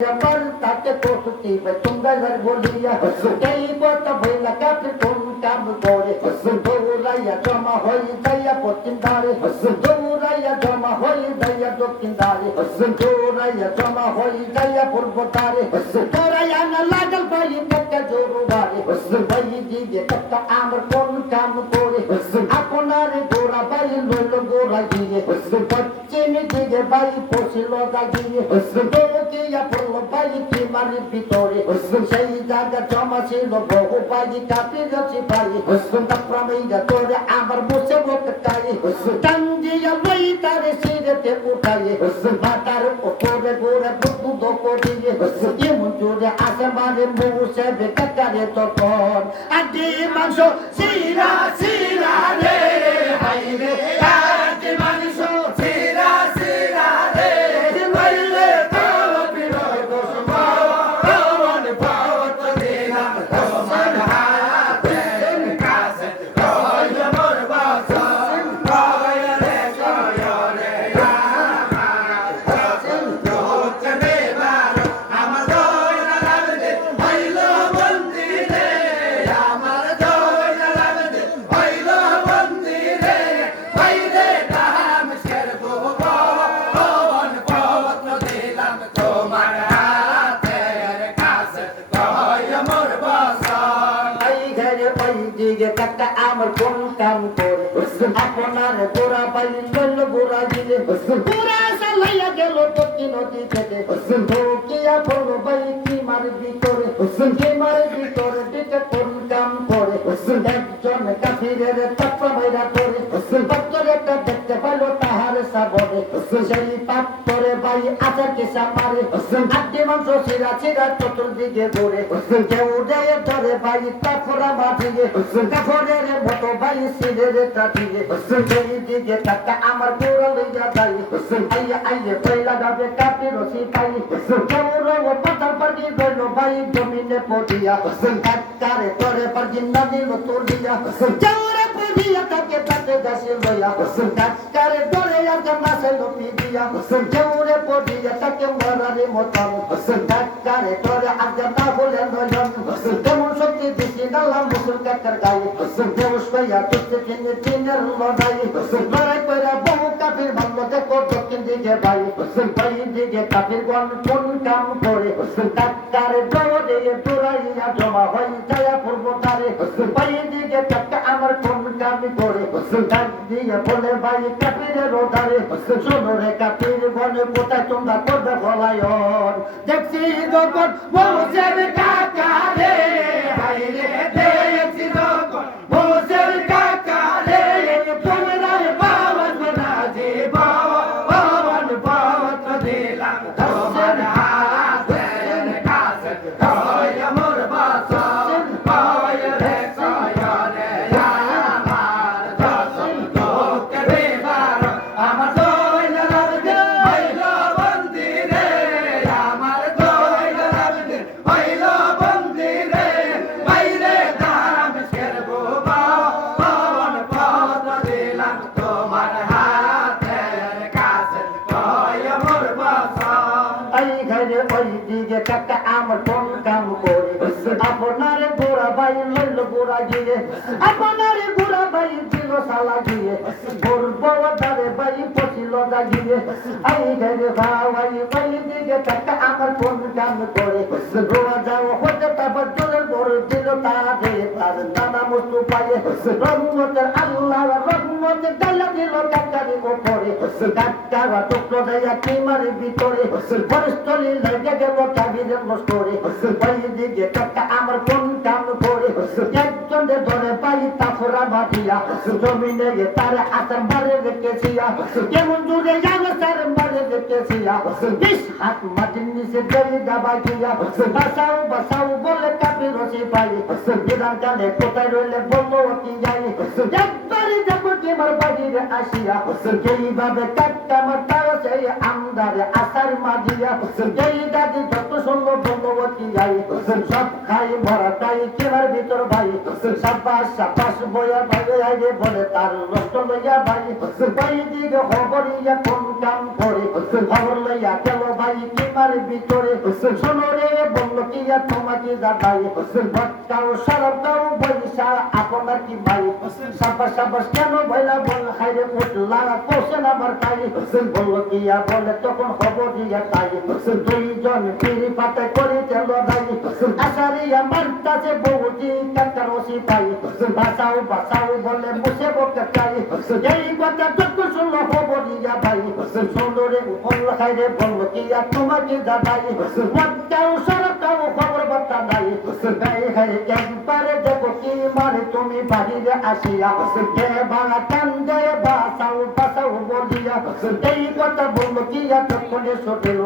Jamal take positive tungal bolia kei bota bhela kafir kon kam kore douraya jama hoi daya potindare douraya jama hoi daya dokindare douraya jama hoi daya purbotare douraya na lagal bai katta jorubare bai dige katta amar kon kam kore aponare dora bai lolo gora dige pachini dige bai posilo dagiye dokiya bai ki mari pitore sei daga jama silo bohu bai kapir sipai tapramida tore amar muse bokai tangiya bai tare sirete utai matar opore gore budu dokodiye ye munjure asamare muse bekakare tokon adi manso sira sira re hai re adi manso sira sira re dimaile katta amar kon kam kore aponar gora bai lol gora dile pura salaya gelo tokino dikete tokiya polo bai ki mar bitore dite kon kam kore ekjon kafire tappa maira kore pattore ta dekte balo tahar sabore sei pattore bai acha ke samare adde manso sira sira totul dige gore keude dore bai tapura matige কাফনের মতো by সিরে তাতিয়ে সেই দিকে টাকা আমার পুরো লইয়া যাই আইয়া আইয়ে কইলা যাবে কাপি রসি পাই কেমন ও পাতার পাটি গইলো বাই জমিনে পড়িয়া কাকারে করে পারজি নদী তুলিয়া কেউরে পড়িয়া তাকে তাতে গাছে লইয়া কাকারে ধরে আজ মাসে লপি দিয়া কেউরে পড়িয়া তাকে মরারে মতন কাকারে ধরে আজ না বলে নয়ন কেমন শক্তি দিছি নালাম মুসুল কাকার গায়ে দেউস কইয়া তুতে কিনে দিনের লড়াই লড়াই কইরা বহু কাফির ভাঙলো দেখো দক্ষিণ দিকে ভাই ভাই দিকে কাফির গণ কোন কাম করে কাকারে দৌড়ে দৌড়াইয়া জমা হই যায় পূর্বতারে ভাই দিকে কাকা আমার কোন কাম করে ডাক দিয়ে বলে ভাই কাফিরের রোধারে শোনো রে কাফির গণে কোথায় তোমরা করবে ভলায়ন দেখছি যখন বলছেন কাকারে ভাই রে দেখছি যখন বলছেন কাকারে তোমরা বাবার বনাজে বাবার বাবার দিলাম তোমার হাতের কাছে হয় মোর বাসন পায় রে কয়রে আমার দশম তোকে বেবার আমার দইলা লাগবে হইল বন্দি রে আমার দইলা লাগবে হইল বন্দি রে বাইরে দাম শেরবো বাবন পদ দিলাম তোমার হাতের কাছে হয় মোর বাসন এই ঘরে ওই দিকে কাকা আমার কোন কাম করে আপনার গোড়া বাই লইল গোড়া গিয়ে আপনার গোড়া বাই দিল সালা গিয়ে পূর্বদারে বাই পছিল দাগিয়ে এই ঘরে ভাই ওই দিকে কাকা আমার কোন কাম করে গোড়া যাও হতে তারপর জলের বড় দিল তারে তার নানা মস্তু পায়ে রহমতের আল্লাহ রহমতের ডালা দিল কাকারি উপরে কাকা টুকরো দেয়া কিমার ভিতরে পরিস্থলি লেগে গেল কাবিরের মস্তরে ওই দিকে কাকা আমার কোন কাম করে একজন ধরে পাই তাফরা বাঁধিয়া জমিনে তারে আসার মারে রেখেছিয়া কেমন দূরে যাবে তার মারে রেখেছিয়া 20 হাত মাটির নিচে দেরি দাবা গিয়া বাসাও বাসাও বলে কাপি রসি পাই বিধান কালে কোথায় রইলে বললো কি যাই একবারই দেখো তোমার বাড়িরে আসিয়া যেইভাবে কাটটা মারতা সেই আমদারে আসার মাঝিয়া যেই দাদি যত শুনলো ভগবতী যাই সব খাই ভরা তাই কেনার ভিতর ভাই সাবাস সাবাস বয়া ভাই আইরে বলে তার নষ্ট লইয়া ভাই ভাই দিকে খবরিয়া কোন কাম করে খবর লইয়া গেল ভাই কি তার ভিতরে শোনো রে বললো কি আর তোমাকে দাদাই ভটকাও সরকাও বৈশা আপনার কি ভাই সাবাস সাবাস কেন বইলা বল হাইরে উঠলা কোশেন আমার তাই বললো কি আর বলে তখন খবর দিয়া তাই দুইজন পিড়ি পাতে করিতে লড়াই আসারিয়া মানতাছে বউজি কাকার ওসি পাই বাঁচাও বাঁচাও বলে মুছে বকে চাই এই কথা যত শুনলো খবর দিয়া ভাই শোনো রে বললো হাইরে বললো কি আর তোমাকে দাদাই ভটকাও সরকাও খবর বার্তা নাই গায়ে গায়ে একবারে দেখো কি মারে তুমি বাহিরে আসিয়া কে বাঙা কান্দে বাঁচাও বাঁচাও বলিয়া এই কথা বললো কি আর তখনই সটেল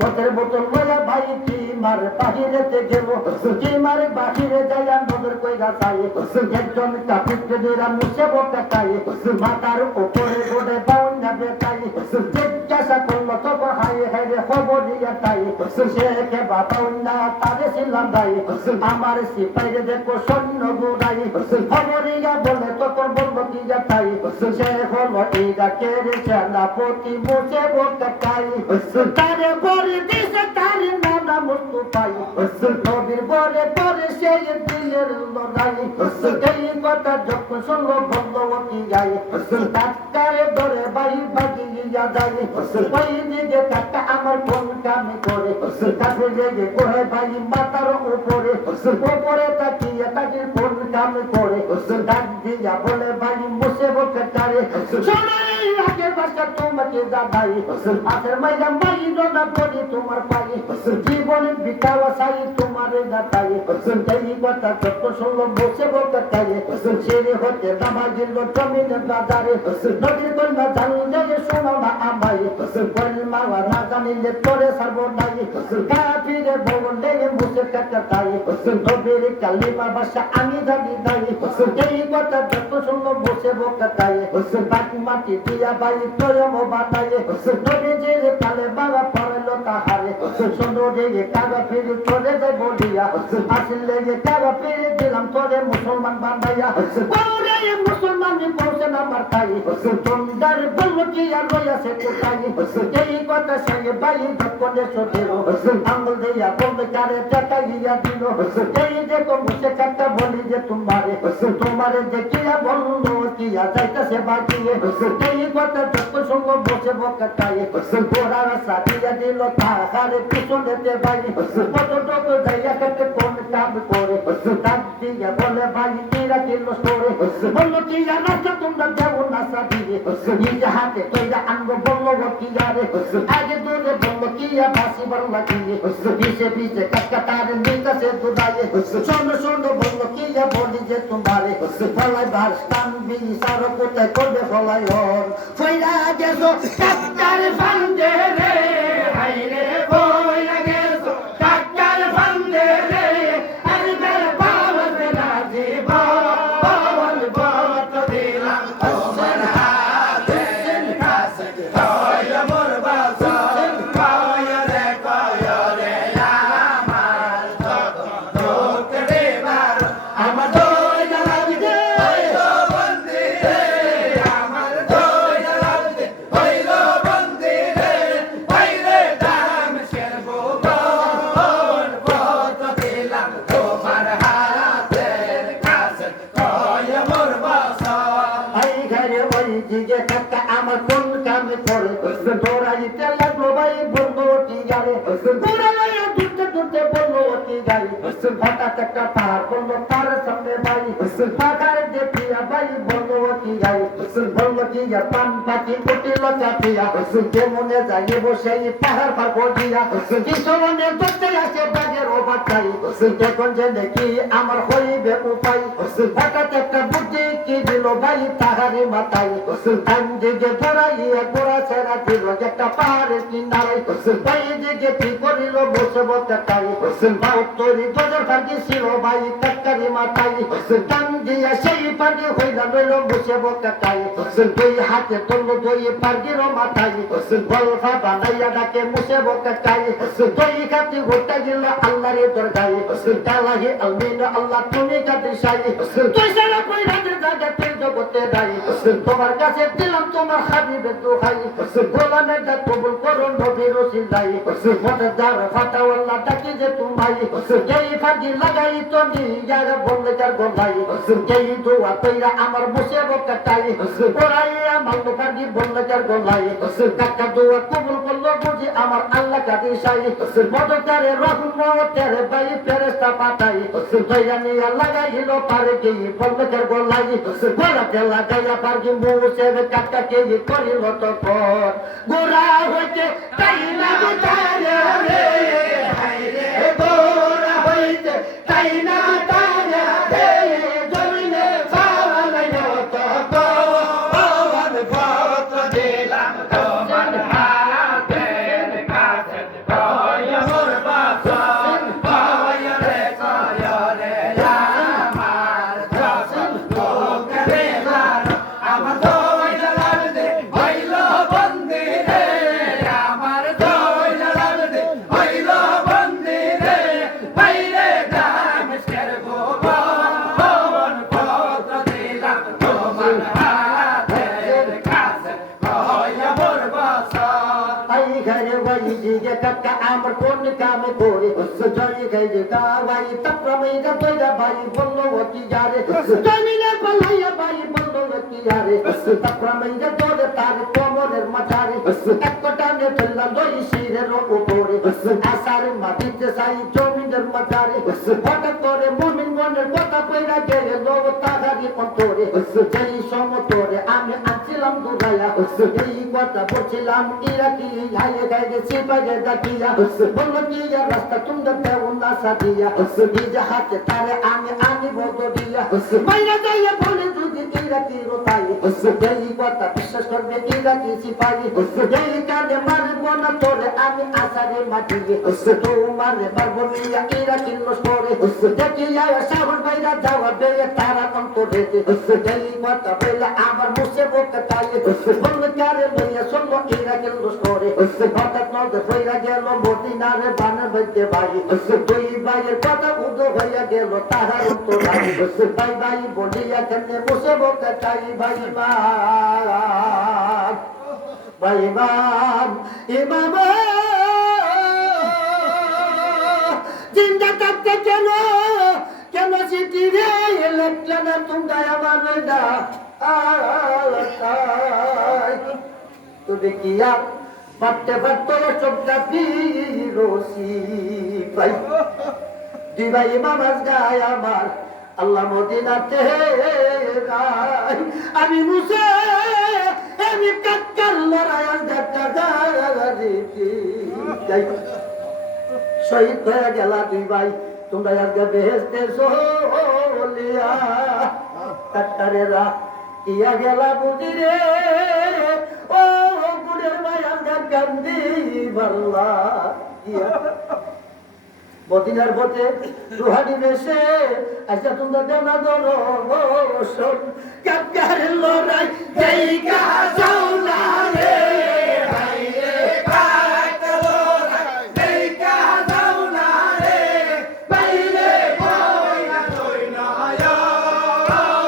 পথের বোতল লইয়া ভাই কি মারে বাহিরেতে গেল কি মারে বাহিরে যাইয়া নজর কইরা চাই একজন কাপিতে দিরা মুছে বকে চাই মাথার উপরে গোড়ে বাউন যাবে চাই জিজ্ঞাসা করলো তখন হাই হাই রে খবর দিয়া তাই সে কে বাবাউন না তারে ছিলাম দাই আমার সিপাইরে দেখো সৈন্য গুড়াই খবরিয়া বলে তখন বলবো কি যা তাই সে হলো এইটা কেড়ে সেনাপতি মুছে বকে চাই তারে বলে দিছে তারে নানা মস্তু পাই নবীর বলে পরে সেই দিলের লড়াই এই কথা যখন শুনলো ভগবতী গাই ডাক্তারে ধরে বাই বাগিয়া যাই ওই দিকে কাকা আমার কোন কামে করে কাছে লেগে কোহে ভাই মাথার উপরে উপরে তাকিয়ে তাকে কোন কামে করে ডাক দিয়া বলে ভাই মুছে বকে তারে সোনাই আগের বাসা তোমাকে দাদাই আখের মাইলা মাই না পড়ি তোমার পাই জীবন বিতাওয়া চাই তোমারে দাতাই এই কথা যত শুনলো বসে বকে তারে ছেড়ে হতে নামা দিল জমিনে বাজারে নদীর কন্যা জানলে শোনো না আমায় কলমা না জানিলে তোরে সর্বদাই কাফিরে বললে মুছে কাটা তাই নবীর কালিমা ভাষা আমি জানি নাই এই কথা যত শুনলো বসে বকে তাই বাকি মাটি দিয়া বাই তোয়ম বানাই নবীজির কালে বাবা পড়লো তাহারে শোনো রে কাগা ফিরে তোরে যাই বলিয়া আসলে কাগা ফিরে দিলাম তোরে মুসলমান বানাইয়া ওরে মুসলমানি পৌঁছে না আমার তাই তোমদার বললো কি আর রইয়াছে কোথায় এই কথা সঙ্গে বাই ধপনে সোটেল আঙ্গুল দিয়া বলবে কারে টাকাইয়া দিল এই দেখো মুছে কাটা বলি যে তোমারে তোমারে দেখিয়া বললো কি আর যাইতেছে বাকিয়ে এই কথা যত সঙ্গ বসে বকা তাই ঘোড়ার সাজিয়া দিল তাহারে পিছনেতে ভাই কতটুক যাইয়া কাটে কোন কাম করে ডাক দিয়া বলে ভাই এরা কিল করে বললো কি আর রাস্তা তোমরা যাবো না সাবিয়ে নিজে হাতে তৈরা আনবো বললো কি আরে আগে দূরে বললো কি আর বাসি বড় লাগিয়ে পিছে পিছে কাটকা তার নিকাছে দুদায়ে শোনো শোনো বললো কি আর বলি যে তোমারে ফলাই ভাস কানবি সারো কোথায় করবে ফলাই হর ফইরা গেছো কাটকার ফান্দে রে হাই রে ফইরা গেছো কাটকার ফান্দে রে আরে বের পাওয়ার না জীবন আমার কোন কামে করে দৌড়াইতে লাগলো ভাই বলবো কি গাড়ি দৌড়াইয়া দুটে দুটে বললো কি গাড়ি হঠাৎ একটা পাহাড় বললো তার সামনে ভাই পাহাড় দেখিয়া ভাই বললো কি গাড়ি বললো কি পান পাখি উঠিল চাপিয়া কেমনে যাইয়ে বসে পাহাড় পার করিয়া কিছু মনে ধরতে আসে বাগের ওবাটাই এখন যে দেখি আমার হইবে উপায় হঠাৎ একটা বুদ্ধি কি দিল ভাই তাহারে মাথায় দিকে ধরাইয়া গোড়া ছেড়া দিল একটা পাহাড়ের কিনারে ভাই দিকে কি করিল বসে বসে তাই তৈরি গজর ফাঁকি ছিল ভাই কাকারি মাথায় টান দিয়া সেই পানি হইলা রইল বসে বসে তাই দুই হাতে তুললো দুই পার্গির মাথায় গলফা বানাইয়া ডাকে মুছে বকে চাই দুই কাটি ঘুরতে গেল আল্লাহর দরগায় তালাহি আলমিন আল্লাহ তুমি কাটি সাই তুই সারা কই রাতের জায়গা তুই জগতে দাই তোমার কাছে দিলাম তোমার হাবিবের দোহাই গোলামের ডাক কবুল করো নবীর ওসিলাই মনে দার ফাটাওয়াল্লাহ ডাকি যে তোমায় এই ফাঁকি লাগাই তুমি যার বললে যার গলাই এই দোয়া কইরা আমার মুছে বকে চাই ওরাই আমার লোকারি বললে যার গলাই কাকা দোয়া কবুল করলো বুঝি আমার আল্লাহ কাটি সাই মদতারে রহমতের ভাই ফেরেশতা পাঠাই দয়া নিয়া লাগাইল পারে কি বললে যার গলাই গোলাতে লাগাইয়া পারকি মুছে কাকা কে করিল তো কর গোরা হইতে তাই না তারে রে হাই রে গোরা হইতে তাই না তারে রে জমিনে পাওয়াইল তো পবন পত্র দিলাম তোমার হাতের কাছে কয় মোর বাসন কয় রে কয় রে আমার বাসন তোকে জান আমার দই লাল দে হইল বন্দি রে আমার দই লাল দে হইল বন্দি রে বাইরে দামেস্কের পবন পত্র দিলাম তোমার হাতের কাছে কয় মোর বাসন আই ঘরে বাই দিগে কাকা আমার কোন কামে করে জয় গাইছে গাওয়াই তপ্রমে গতইরা ভাই বললো কি যারে জমিনে পালাইয়া ভাই বললো কি যারে তপ্রমে গতরে তার কোমরের মাথারে একটানে চললাম দুই শিরের উপরে আসার মাটিতে সাই জমিনের মাথারে হঠাৎ করে মুমিন মনের কথা কইরা গেলে লোক তাহারি অন্তরে যেই সমতরে আমি আছিলাম দুরাইয়া এই কথা বলছিলাম ইরাকি হাইয়ে গাইছে সিপাইয়ে ডাকিয়া বললো কি রাস্তা তোমরা দেও না সাদিয়া নিজ হাতে তারে আমি বলতো দিয়া বাইরে যাইয়া বলে যদি ইরাকি রোতাই এই কথা বিশ্বাস করবে ইরাকি সিপাই এই কাজে মারব না তোরে আমি আসারে মাটিয়ে তোমারে মারবো নিয়া ইরাকি লস্করে দেখিয়া সাহস বাইরা যাওয়া বেয়ে তারা অন্তরে এই কথা বলে আমার মুছে বকে তাই বললো কারে লইয়া শুনলো ইরাকি লস্করে হঠাৎ নজর হইয়া গেল মদিনারে বানের মধ্যে ভাই দুই ভাইয়ের কথা উদো হইয়া গেল তাহার উত্তর ভাই ভাই বলিয়া কেনে বসে বকে চাই ভাই ভাই ইমাম জিন্দা থাকতে কেন কেন সিটি রে লেখলে না তোমরা আমার তুমি কি আর পারতে পারতো সবটা ফিরোসি ভাই দুই ভাই মামাজ গায় আমার আল্লাহ মদিনাতে গায় আমি মুসে আমি কাক্কার লড়াই দেখা যাই শহীদ হয়ে গেলা দুই ভাই তোমরা আজকে বেহেস্তে চলিয়া কাক্কারেরা কিয়া গেলা বুঝি রে ও গুড়ের মায়া কান্দি বাল্লা কিয়া মদিনার পথে রুহানি বেশে আচ্ছা তোমরা দেনা ধরো শোন কাকারের লড়াই এই যাও না রে ভাই রে কাকার লড়াই এই যাও না রে ভাই রে কই না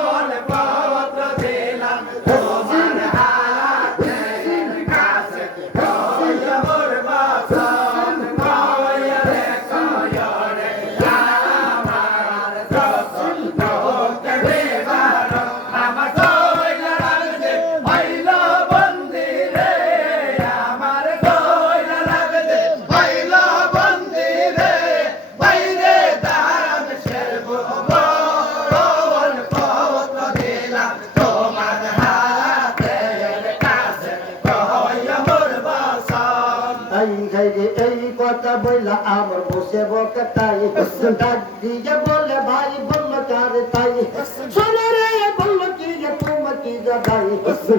মন পত্র দিলাম তোমার হাতের কাছে কই মোর বাসন কই রে কই রে আমার বাসন তোকে দেবার আমার দই লাল দে হইল বন্দি রে আমার দই লাল দে হইল বন্দি রে বাইরে দাম শের পবন পত্র দিলাম তোমার হাতের কাছে কই মোর বাসন আই গাইরে এই কথা বইলা আমার বসে বকে তাই ডাক দিয়ে বলে ভাই বললো কারে তাই শোনো রে বললো কি যে তোমার কি যাই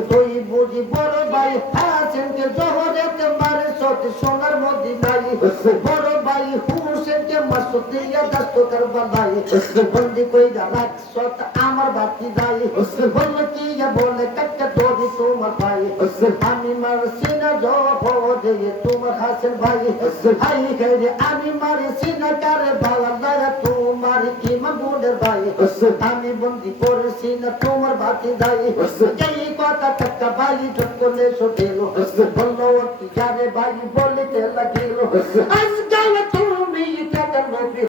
তুই বুঝি বড় ভাই হাসেনকে জহরেতে মারে সত সোনার মদিনাই বড় ভাই হুসেনকে মাস দিয়া দস্ত করবালাই বন্দি কইরা রাখছো আমার বাতি যাই বলল কি বলে কাটকে তোরি তোমার ভাই আমি মারছি না জবদে তোমার হাসিন ভাই ভাই গেরে আমি মারছি না কারে বাবা লাগা তোমার ইমামুনের ভাই আমি বন্দি করেছি না তোমার বাতি যাই এই কথা টাকা ভাই ঠক করলে সোটেল বললো কি যারে ভাই বলিতে লাগিল আজকাল তুমি টাকা নবী